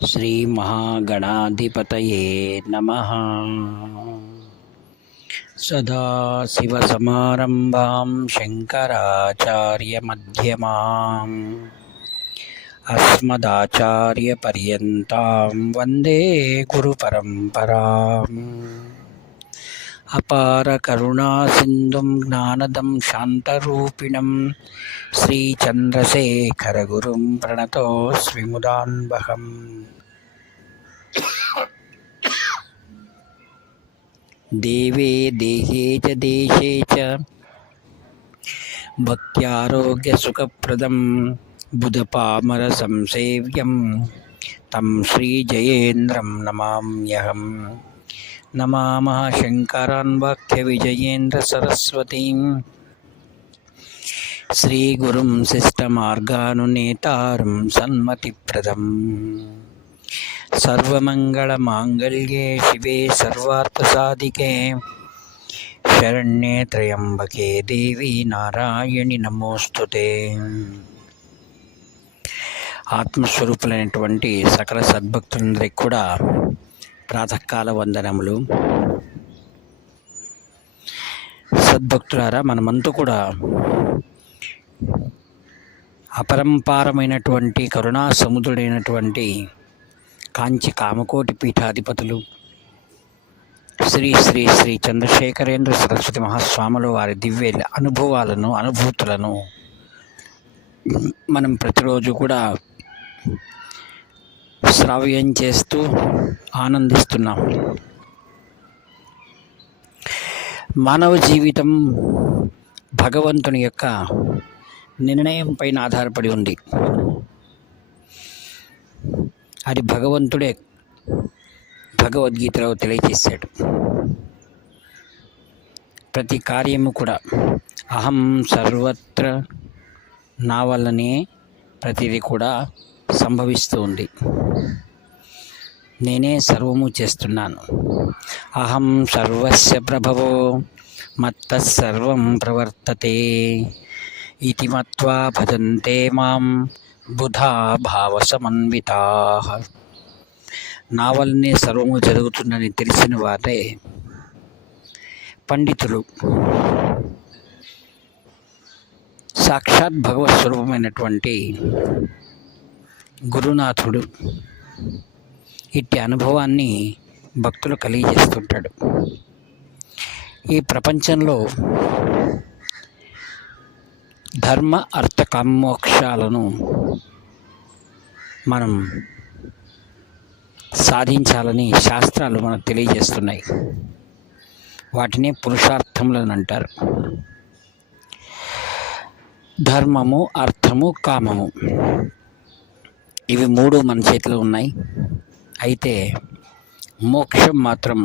श्रीमहागणाधिपतये नमः। सदाशिवसमारम्भां शङ्कराचार्यमध्यमाम् अस्मदाचार्यपर्यन्तां वन्दे गुरुपरम्पराम्। अपारकरुणासिन्धुं ज्ञानदं शान्तरूपिणं श्रीचन्द्रशेखरगुरुं प्रणतोऽस्मि मुदान्वहम्। देवे देहे च देशे च भक्त्यारोग्यसुखप्रदं बुधपामरसंसेव्यं तं श्रीजयेन्द्रं नमाम्यहम्। नमामः शङ्करान् वाक्यविजयेन्द्रसरस्वतीं श्रीगुरुं शिष्टमार्गानुनेतारं सन्मतिप्रदम्। सर्वमङ्गलमाङ्गल्ये शिवे सर्वार्थसाधिके शरण्ये त्र्यम्बके देवी नारायणि नमोस्तुते। ఆత్మస్వరూపులైనటువంటి సకల సద్భక్తులందరికీ కూడా ప్రాతకాల వందనములు. సద్భక్తులారా, మనమంతా కూడా అపరంపారమైనటువంటి కరుణా సముద్రుడైనటువంటి కాంచి కామకోటి పీఠాధిపతులు శ్రీ శ్రీ శ్రీ చంద్రశేఖరేంద్ర సరస్వతి మహాస్వాముల వారి దివ్య అనుభూతులను మనం ప్రతిరోజు కూడా శ్రావ్యం చేస్తూ ఆనందిస్తున్నాం. మానవ జీవితం భగవంతుని యొక్క నిర్ణయం పైన ఆధారపడి ఉంది. అది భగవంతుడే భగవద్గీతలో తెలియజేశాడు. ప్రతి కార్యము కూడా అహం సర్వత్ర, నా వల్లనే ప్రతిదీ కూడా సంభవిస్తూ ఉంది, నేనే సర్వము చేస్తున్నాను. అహం సర్వస్య ప్రభవో మత్తః సర్వం ప్రవర్తతే ఇతి మత్వా భజంతే మాం బుధా భావసమన్వితాః. నా వల్లనే సర్వము జరుగుతుందని తెలిసిన వారే పండితులు. సాక్షాత్ భగవత్ స్వరూపమైనటువంటి గురునాథుడు ఇట్టి అనుభవాన్ని భక్తులు కలిగజేస్తుంటాడు. ఈ ప్రపంచంలో ధర్మ అర్థ కామోక్షాలను మనం సాధించాలని శాస్త్రాలు మనకు తెలియజేస్తున్నాయి. వాటిని పురుషార్థములను అంటారు. ధర్మము, అర్థము, కామము, ఇవి మూడు మన చేతిలో ఉన్నాయి. అయితే మోక్షం మాత్రం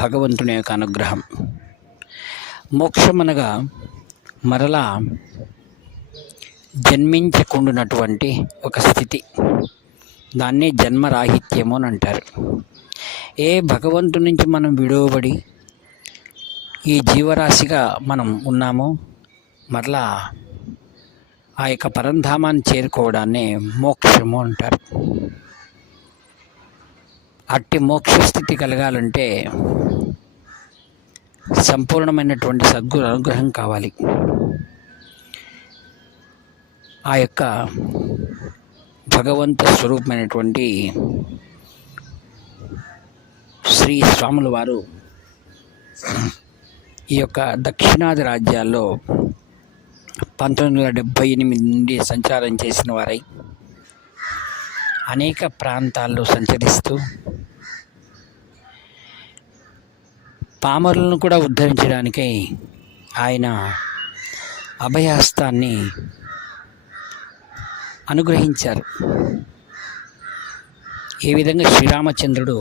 భగవంతుని యొక్క అనుగ్రహం. మోక్షం అనగా మరలా జన్మించకుండానటువంటి ఒక స్థితి. దాన్ని జన్మరాహిత్యము అని అంటారు. ఏ భగవంతుని నుంచి మనం విడువబడి ఈ జీవరాశిగా మనం ఉన్నామో మరలా ఆ యొక్క పరంధామాన్ని చేరుకోవడాన్ని మోక్షము అంటారు. అట్టి మోక్ష స్థితి కలగాలంటే సంపూర్ణమైనటువంటి సద్గురు అనుగ్రహం కావాలి. ఆ యొక్క భగవంత స్వరూపమైనటువంటి శ్రీ స్వాముల వారు ఈ యొక్క దక్షిణాది రాజ్యాల్లో 1978 నుండి సంచారం చేసిన వారై అనేక ప్రాంతాల్లో సంచరిస్తూ పామరులను కూడా ఉద్ధరించడానికై ఆయన అభయహస్తాన్ని అనుగ్రహించారు. ఏ విధంగా శ్రీరామచంద్రుడు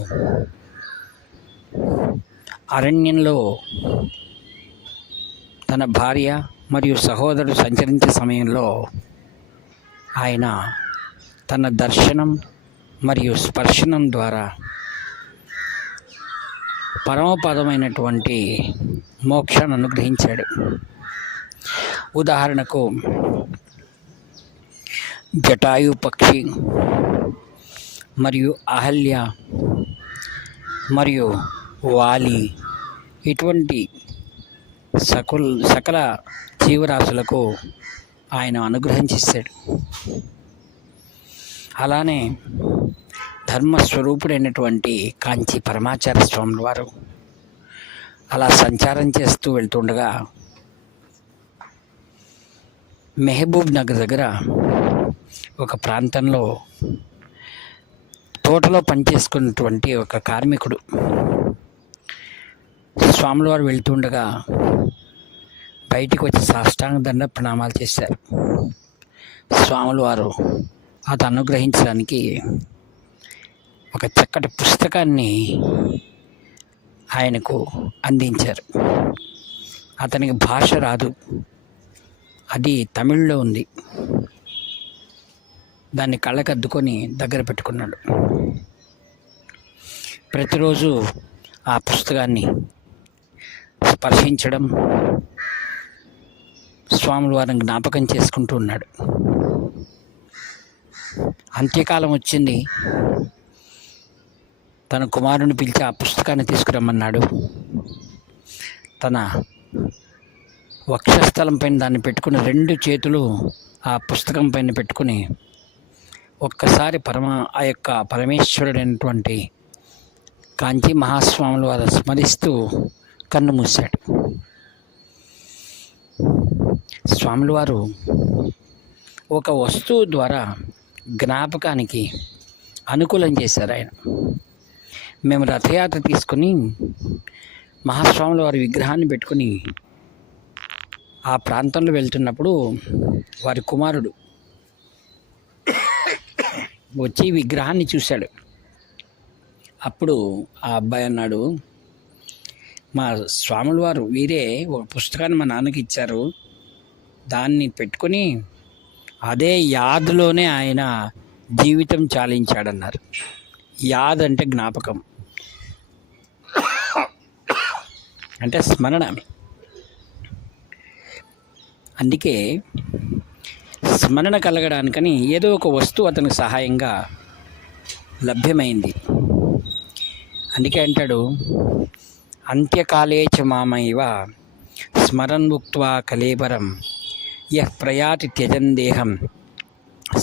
అరణ్యంలో తన భార్య మరియు సహోదరుడు సంచరించే సమయంలో ఆయన తన దర్శనం మరియు స్పర్శనం ద్వారా పరమపదమైనటువంటి మోక్షాన్ని అనుగ్రహించాడు. ఉదాహరణకు జటాయు పక్షి మరియు అహల్య మరియు వాలి ఇటువంటి సకల జీవరాశులకు ఆయన అనుగ్రహం చేశాడు. అలానే ధర్మస్వరూపుడైనటువంటి కాంచి పరమాచార్య స్వాముల వారు అలా సంచారం చేస్తూ వెళ్తుండగా మెహబూబ్ నగర్ దగ్గర ఒక ప్రాంతంలో తోటలో పనిచేసుకున్నటువంటి ఒక కార్మికుడు స్వాముల వారు వెళ్తుండగా బయటికి వచ్చి సాష్టాంగ దండ ప్రణామాలు చేశారు. స్వాముల వారు అది అనుగ్రహించడానికి ఒక చక్కటి పుస్తకాన్ని ఆయనకు అందించారు. అతనికి భాష రాదు, అది తమిళ్లో ఉంది. దాన్ని కళ్ళకద్దుకొని దగ్గర పెట్టుకున్నాడు. ప్రతిరోజు ఆ పుస్తకాన్ని స్పర్శించడం, స్వాముల వారిని జ్ఞాపకం చేసుకుంటూ ఉన్నాడు. అంత్యకాలం వచ్చింది. తన కుమారుని పిలిచి ఆ పుస్తకాన్ని తీసుకురమ్మన్నాడు. తన వక్షస్థలం పైన దాన్ని పెట్టుకుని 2 చేతులు ఆ పుస్తకం పైన పెట్టుకుని ఒక్కసారి ఆ యొక్క పరమేశ్వరుడైనటువంటి కాంచి మహాస్వాముల వారు స్మరిస్తూ కన్ను మూశాడు. స్వాముల వారు ఒక వస్తువు ద్వారా జ్ఞాపకానికి అనుకూలం చేశారు. ఆయన మేము రథయాత్ర తీసుకుని మహాస్వాముల వారి విగ్రహాన్ని పెట్టుకుని ఆ ప్రాంతంలో వెళ్తున్నప్పుడు వారి కుమారుడు వచ్చి విగ్రహాన్ని చూశాడు. అప్పుడు ఆ అబ్బాయి అన్నాడు, మా స్వాముల వారు వీరే ఒక పుస్తకాన్ని మా నాన్నకి ఇచ్చారు, దాన్ని పెట్టుకొని అదే యాద్లోనే ఆయన జీవితం చాలించాడన్నారు. యాద్ అంటే జ్ఞాపకం, అంటే స్మరణ. అందుకే స్మరణ కలగడానికని ఏదో ఒక వస్తువు అతనికి సహాయంగా లభ్యమైంది. అందుకే అంటాడు, అంత్యకాలే చ మామైవ స్మరన్ ముక్త్వా కలేబరం యః ప్రయాతి త్యజన్ దేహం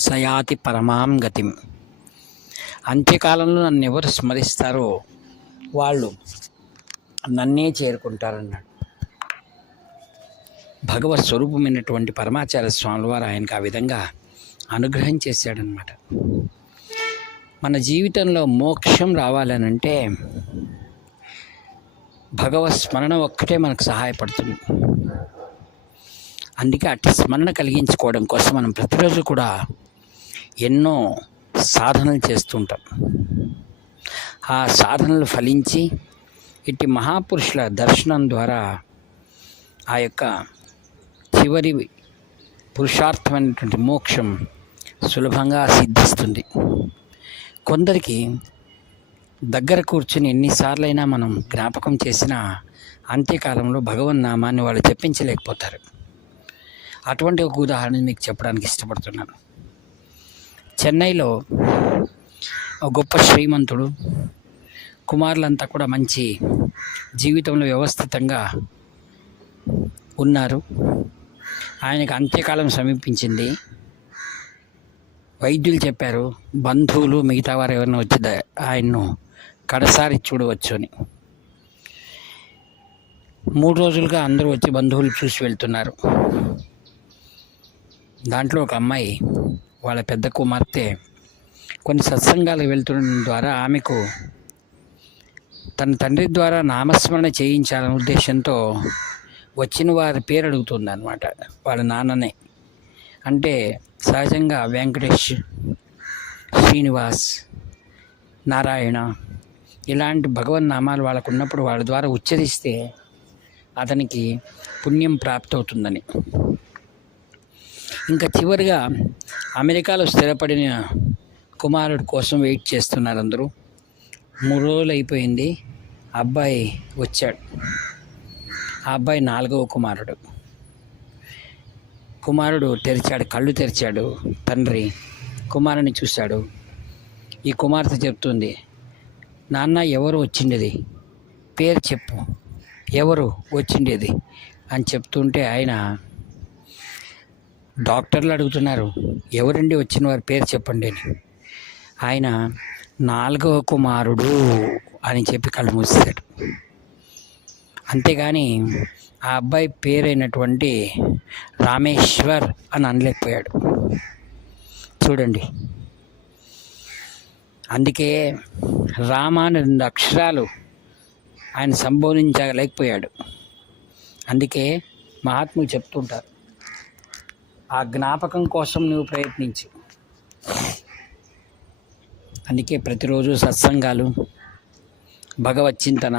సయాతి పరమాం గతిం. అంత్యకాలంలో నన్ను ఎవరు స్మరిస్తారో వాళ్ళు నన్నే చేరుకుంటారన్నాడు. భగవత్ స్వరూపమైనటువంటి పరమాచార్య స్వాముల వారు ఆయనకు ఆ విధంగా అనుగ్రహం చేశాడనమాట. మన జీవితంలో మోక్షం రావాలనంటే భగవత్ స్మరణ ఒక్కటే మనకు సహాయపడుతుంది. అందుకే అట్టి స్మరణ కలిగించుకోవడం కోసం మనం ప్రతిరోజు కూడా ఎన్నో సాధనలు చేస్తుంటాం. ఆ సాధనలు ఫలించి ఇట్టి మహాపురుషుల దర్శనం ద్వారా ఆ యొక్క చివరి పురుషార్థమైనటువంటి మోక్షం సులభంగా సిద్ధిస్తుంది. కొందరికి దగ్గర కూర్చుని ఎన్నిసార్లైనా మనం జ్ఞాపకం చేసినా అంత్యకాలంలో భగవన్నామాన్ని వాళ్ళు చెప్పించలేకపోతారు. అటువంటి ఒక ఉదాహరణ మీకు చెప్పడానికి ఇష్టపడుతున్నాను. చెన్నైలో ఒక గొప్ప శ్రీమంతుడు, కుమారులంతా కూడా మంచి జీవితంలో వ్యవస్థితంగా ఉన్నారు. ఆయనకు అంత్యకాలం సమీపించింది. వైద్యులు చెప్పారు, బంధువులు మిగతా వారు ఎవరైనా వచ్చి ఆయన్ను కడసారి చూడవచ్చు అని. 3 రోజులుగా అందరూ వచ్చి బంధువులు చూసి వెళ్తున్నారు. దాంట్లో ఒక అమ్మాయి, వాళ్ళ పెద్ద కుమార్తె, కొన్ని సత్సంగాలకు వెళ్తుండడం ద్వారా ఆమెకు తన తండ్రి ద్వారా నామస్మరణ చేయించాలనే ఉద్దేశంతో వచ్చిన వారి పేరు అడుగుతుంది అన్నమాట, వాళ్ళ నాన్ననే. అంటే సహజంగా వెంకటేష్, శ్రీనివాస్, నారాయణ ఇలాంటి భగవన్నామాలు వాళ్ళకు ఉన్నప్పుడు వాళ్ళ ద్వారా ఉచ్చరిస్తే అతనికి పుణ్యం ప్రాప్తవుతుందని. ఇంకా చివరిగా అమెరికాలో స్థిరపడిన కుమారుడు కోసం వెయిట్ చేస్తున్నారు అందరూ. 3 రోజులు అయిపోయింది, అబ్బాయి వచ్చాడు. ఆ అబ్బాయి 4వ కుమారుడు. కుమారుడు తెరిచాడు, కళ్ళు తెరిచాడు. తండ్రి కుమారుని చూశాడు. ఈ కుమార్తె చెప్తుంది, నాన్న ఎవరు వచ్చిండేది, పేరు చెప్పు, ఎవరు వచ్చిండేది అని చెప్తుంటే ఆయన, డాక్టర్లు అడుగుతున్నారు ఎవరండి వచ్చిన వారి పేరు చెప్పండి అని. ఆయన 4వ కుమారుడు అని చెప్పి కళ్ళు మూస్తాడు. అంతేగాని ఆ అబ్బాయి పేరైనటువంటి రామేశ్వర్ అని అనలేకపోయాడు. చూడండి, అందుకే రామ అనే 2 అక్షరాలు ఆయన సంబోధించలేకపోయాడు. అందుకే మహాత్ములు చెప్తుంటారు, ఆ జ్ఞాపకం కోసం నువ్వు ప్రయత్నించు. అందుకే ప్రతిరోజు సత్సంగాలు, భగవచ్చింతన,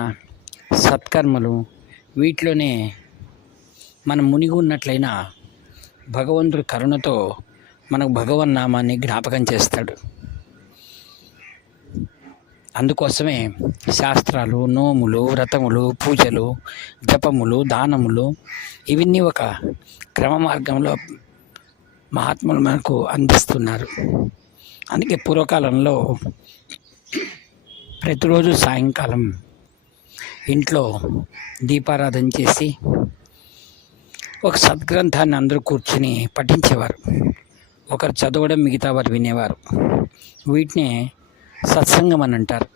సత్కర్మలు, వీటిలోనే మనం మునిగి ఉన్నట్లయినా భగవంతుడి కరుణతో మనకు భగవన్నామాన్ని జ్ఞాపకం చేస్తాడు. అందుకోసమే శాస్త్రాలు, నోములు, వ్రతములు, పూజలు, జపములు, దానములు ఇవన్నీ ఒక క్రమ మార్గంలో మహాత్ములు మనకు అందిస్తున్నారు. అందుకే పూర్వకాలంలో ప్రతిరోజు సాయంకాలం ఇంట్లో దీపారాధన చేసి ఒక సద్గ్రంథాన్ని అందరూ కూర్చుని పఠించేవారు. ఒకరు చదవడం, మిగతా వారు వినేవారు. వీటినే సత్సంగం అని అంటారు.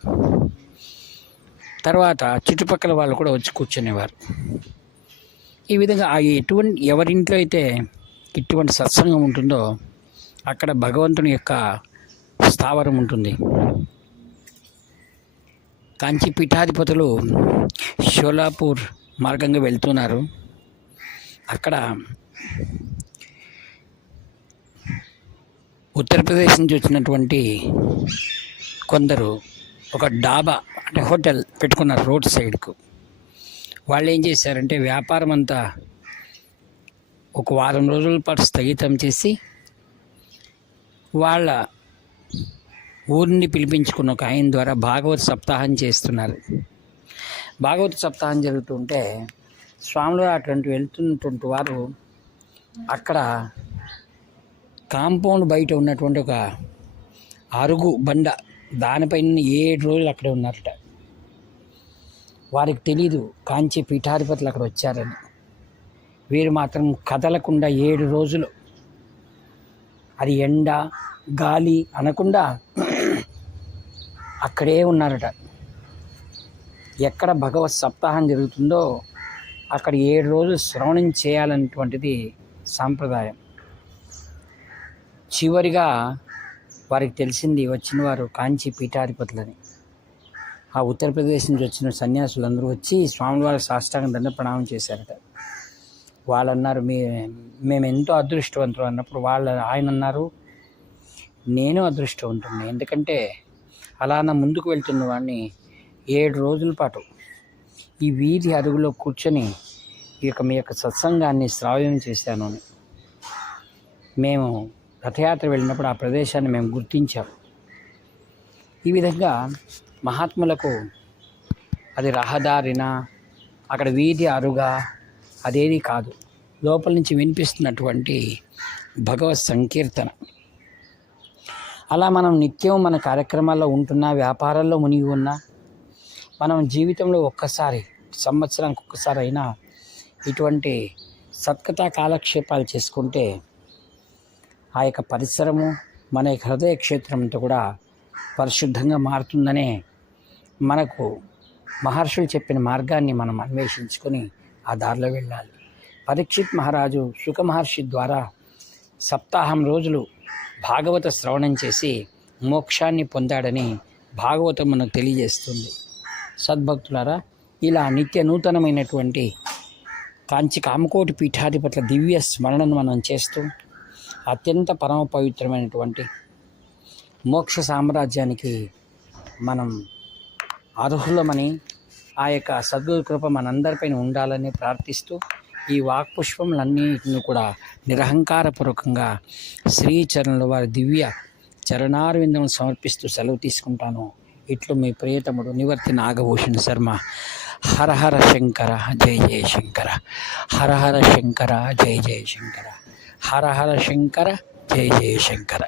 తర్వాత చుట్టుపక్కల వాళ్ళు కూడా వచ్చి కూర్చునేవారు. ఈ విధంగా ఎవరింట్లో అయితే ఇటువంటి సత్సంగం ఉంటుందో అక్కడ భగవంతుని యొక్క స్థావరం ఉంటుంది. కాంచి పీఠాధిపతులు షోలాపూర్ మార్గంగా వెళ్తున్నారు. అక్కడ ఉత్తరప్రదేశ్ నుంచి వచ్చినటువంటి కొందరు ఒక డాబా అంటే హోటల్ పెట్టుకున్నారు రోడ్ సైడ్కు. వాళ్ళు ఏం చేశారంటే వ్యాపారం అంతా ఒక వారం రోజుల పాటు స్థగితం చేసి వాళ్ళ ఊరిని పిలిపించుకున్న ఒక ఆయన ద్వారా భాగవత సప్తాహం చేస్తున్నారు. భాగవత సప్తాహం జరుగుతుంటే స్వాములు అటువంటి వెళ్తున్నటువంటి వారు అక్కడ కాంపౌండ్ బయట ఉన్నటువంటి ఒక అరుగు బండ దానిపైన 7 రోజులు అక్కడే ఉన్నారట. వారికి తెలీదు కాంచి పీఠాధిపతులు అక్కడ వచ్చారని. వీరు మాత్రం కదలకుండా 7 రోజులు అది ఎండ గాలి అనకుండా అక్కడే ఉన్నారట. ఎక్కడ భగవత్ సప్తాహం జరుగుతుందో అక్కడ 7 రోజులు శ్రవణం చేయాలనేటువంటిది సాంప్రదాయం. చివరిగా వారికి తెలిసింది వచ్చిన వారు కాంచి పీఠాధిపతులని. ఆ ఉత్తరప్రదేశ్ నుంచి వచ్చిన సన్యాసులందరూ వచ్చి స్వామివారి సాష్టాంగ దండ ప్రణామం చేశారట. వాళ్ళు అన్నారు, మేము ఎంతో అదృష్టవంతులు అన్నప్పుడు ఆయన అన్నారు, నేను అదృష్టవంతుడిని. ఎందుకంటే అలా నా ముందుకు వెళ్తున్న వాడిని 7 రోజుల పాటు ఈ వీధి అరుగులో కూర్చొని మీ యొక్క సత్సంగాన్ని శ్రావ్యం చేశాను అని. మేము రథయాత్ర వెళ్ళినప్పుడు ఆ ప్రదేశాన్ని మేము గుర్తించాం. ఈ విధంగా మహాత్ములకు అది రహదారిన అక్కడ వీధి అరుగా అదేది కాదు, లోపల నుంచి వినిపిస్తున్నటువంటి భగవత్ సంకీర్తన. అలా మనం నిత్యం మన కార్యక్రమాల్లో ఉంటున్నా, వ్యాపారాల్లో మునిగి ఉన్నా, మనం జీవితంలో సంవత్సరానికి ఒక్కసారి అయినా ఇటువంటి సత్కథా కాలక్షేపాలు చేసుకుంటే ఆ యొక్క పరిసరము మన యొక్క హృదయ క్షేత్రంతో కూడా పరిశుద్ధంగా మారుతుందనే మనకు మహర్షులు చెప్పిన మార్గాన్ని మనం అన్వేషించుకొని ఆ దారిలో వెళ్ళాలి. పరీక్షిత్ మహారాజు శుక మహర్షి ద్వారా సప్తాహం రోజులు భాగవత శ్రవణం చేసి మోక్షాన్ని పొందాడని భాగవతం మనకు తెలియజేస్తుంది. సద్భక్తులారా, ఇలా నిత్య నూతనమైనటువంటి కాంచి కామకోటి పీఠాధిపతుల దివ్య స్మరణను మనం చేస్తూ అత్యంత పరమ పవిత్రమైనటువంటి మోక్ష సామ్రాజ్యానికి మనం అర్హులమని, ఆ యొక్క సద్గురు కృప మనందరిపైన ఉండాలని ప్రార్థిస్తూ ఈ వాక్పుష్పములన్నిటిని కూడా నిరహంకారపూర్వకంగా శ్రీచరణుల వారి దివ్య చరణారవిందములు సమర్పిస్తూ సెలవు తీసుకుంటాను. ఇట్లు మీ ప్రియతముడు నివర్తి నాగభూషణ శర్మ. హర హర శంకర జయ జయ శంకర. హర హర శంకర జయ జయ శంకర. హర హర శంకర జయ జయ శంకర.